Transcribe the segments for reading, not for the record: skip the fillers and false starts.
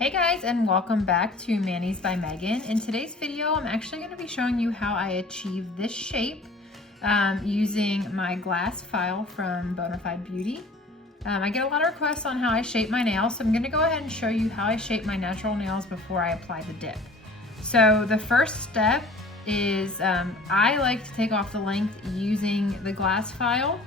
Hey guys, and welcome back to Manis by Megan. In today's video, I'm actually going to be showing you how I achieve this shape using my glass file from Bona Fide Beauty. I get a lot of requests on how I shape my nails, so I'm going to go ahead and show you how I shape my natural nails before I apply the dip. So the first step is I like to take off the length using the glass file.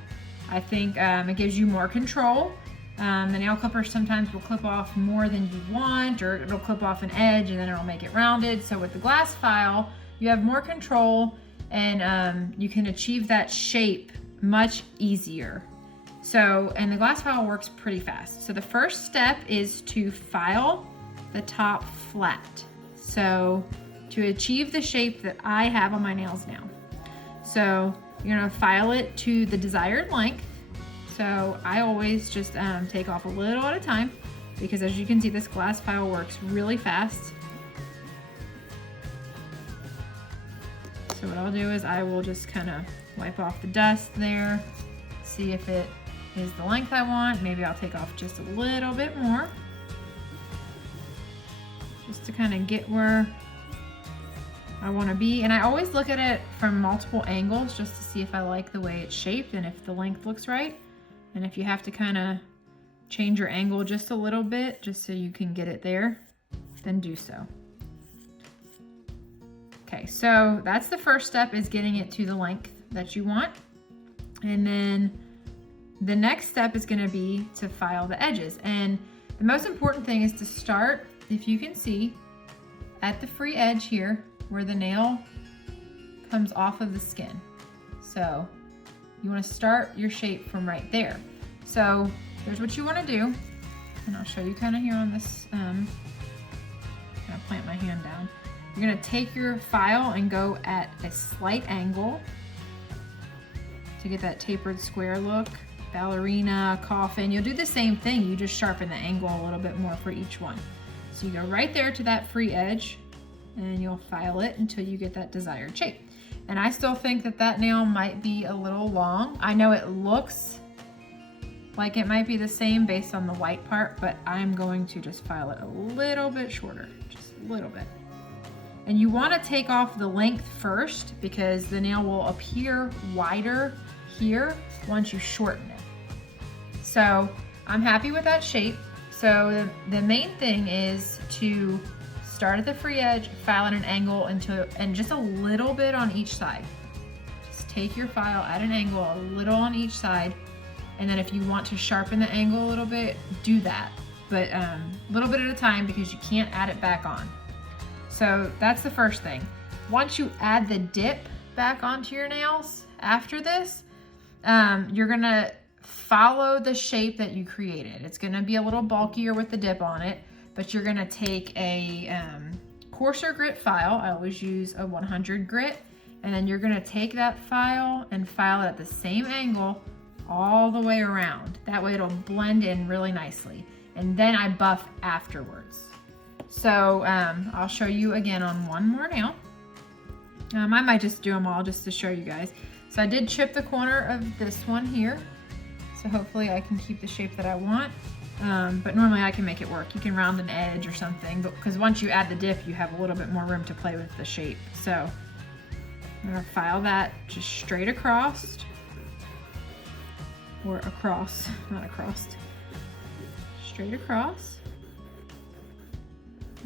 I think it gives you more control. The nail clipper sometimes will clip off more than you want, or it'll clip off an edge and then it'll make it rounded. So with the glass file, you have more control and you can achieve that shape much easier. And the glass file works pretty fast. So the first step is to file the top flat. So to achieve the shape that I have on my nails now. So you're gonna file it to the desired length. So I always just take off a little at a time because as you can see, this glass file works really fast. So what I'll do is I will just kind of wipe off the dust there, see if it is the length I want. Maybe I'll take off just a little bit more just to kind of get where I want to be. And I always look at it from multiple angles just to see if I like the way it's shaped and if the length looks right. And if you have to kind of change your angle just a little bit, just so you can get it there, then do so. Okay, so that's the first step, is getting it to the length that you want. And then the next step is gonna be to file the edges. And the most important thing is to start, if you can see, at the free edge here, where the nail comes off of the skin. So you want to start your shape from right there. So here's what you want to do, and I'll show you kind of here on this. I'm gonna plant my hand down. You're gonna take your file and go at a slight angle to get that tapered square look. Ballerina, coffin, you'll do the same thing. You just sharpen the angle a little bit more for each one. So you go right there to that free edge and you'll file it until you get that desired shape. And I still think that that nail might be a little long. I know it looks like it might be the same based on the white part, but I'm going to just file it a little bit shorter, just a little bit. And you want to take off the length first because the nail will appear wider here once you shorten it. So I'm happy with that shape. So the main thing is to start at the free edge, file at an angle and just a little bit on each side. Just take your file at an angle, a little on each side, and then if you want to sharpen the angle a little bit, do that. But a little bit at a time because you can't add it back on. So that's the first thing. Once you add the dip back onto your nails after this, you're gonna follow the shape that you created. It's gonna be a little bulkier with the dip on it, but you're gonna take a coarser grit file. I always use a 100 grit, and then you're gonna take that file and file it at the same angle all the way around. That way it'll blend in really nicely. And then I buff afterwards. So I'll show you again on one more nail. I might just do them all just to show you guys. So I did chip the corner of this one here. So hopefully I can keep the shape that I want. But normally I can make it work. You can round an edge or something, but because once you add the dip, you have a little bit more room to play with the shape. So I'm gonna file that just straight across, or across, not across, straight across.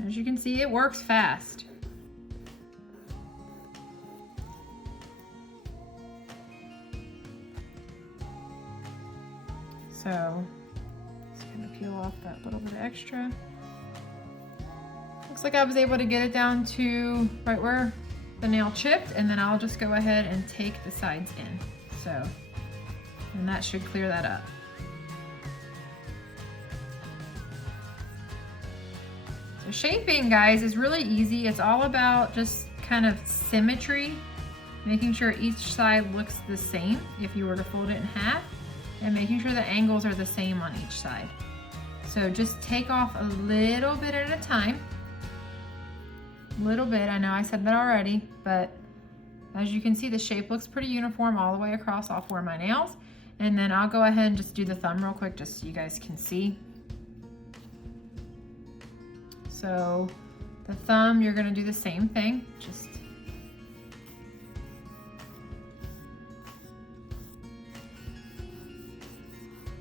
As you can see, it works fast. So peel off that little bit of extra. Looks like I was able to get it down to right where the nail chipped, and then I'll just go ahead and take the sides in. And that should clear that up. So shaping, guys, is really easy. It's all about just kind of symmetry, making sure each side looks the same if you were to fold it in half, and making sure the angles are the same on each side. So just take off a little bit at a time. Little bit, I know I said that already, but as you can see, the shape looks pretty uniform all the way across all four of my nails. And then I'll go ahead and just do the thumb real quick just so you guys can see. So the thumb, you're gonna do the same thing. Just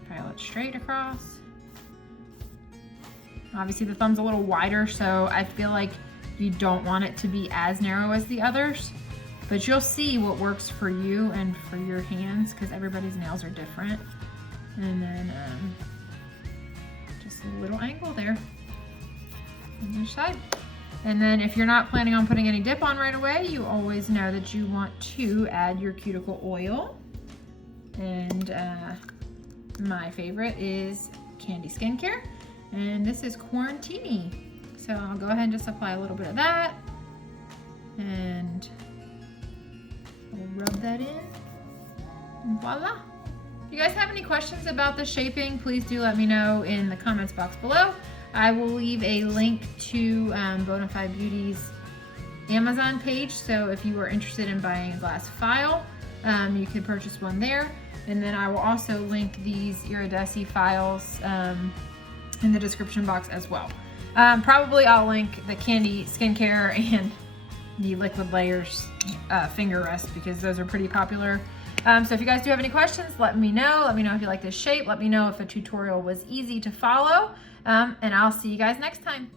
file it straight across. Obviously the thumb's a little wider, so I feel like you don't want it to be as narrow as the others, but you'll see what works for you and for your hands because everybody's nails are different. And then just a little angle there on each side. And then if you're not planning on putting any dip on right away, you always know that you want to add your cuticle oil. And my favorite is CandiSkinCare, and this is Quarantini. So I'll go ahead and just apply a little bit of that, and we'll rub that in, and voila. If you guys have any questions about the shaping, please do let me know in the comments box below. I will leave a link to Bona Beauty's Amazon page, so if you are interested in buying a glass file, you can purchase one there. And then I will also link these Iridesi files in the description box as well. Probably I'll link the CandiSkinCare and the Liquid Layers finger rest because those are pretty popular. So if you guys do have any questions, let me know. Let me know if you like this shape. Let me know if the tutorial was easy to follow. And I'll see you guys next time.